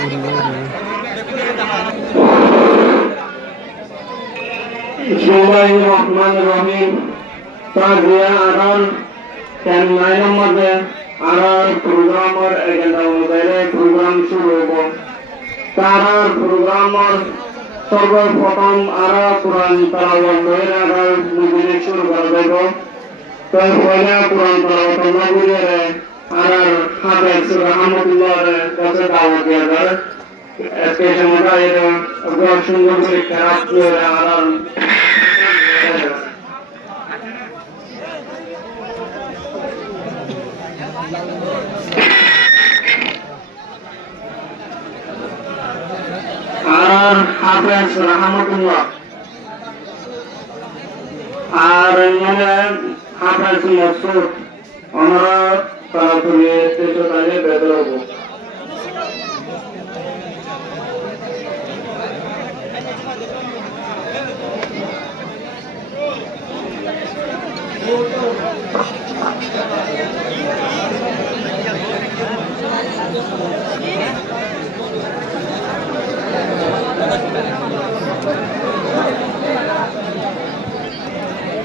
Bismillahirrahmanirrahim. Taziya akan channel mধ্যে আর programmer agenda অনুযায়ী programme শুরু হব। তারা প্রোগ্রামার সর্বপ্রথম আরা কোরআন তেলাওয়াত করে আর মুজিব শুরু করে দেব। তো পয়লা কোরআন তেলাওয়াত নবীরে আর হাফেজ রহমাতুল্লাহ কাছে দাওয়াত দেওয়া যায়। আজকে আমরা এর সুন্দর করে কেরাত করে আর আর হাফেজ রহমাতুল্লাহ আর মানে হাফেজ মকসুদ আমরা তারা তুলে তেজো তালে বেদরব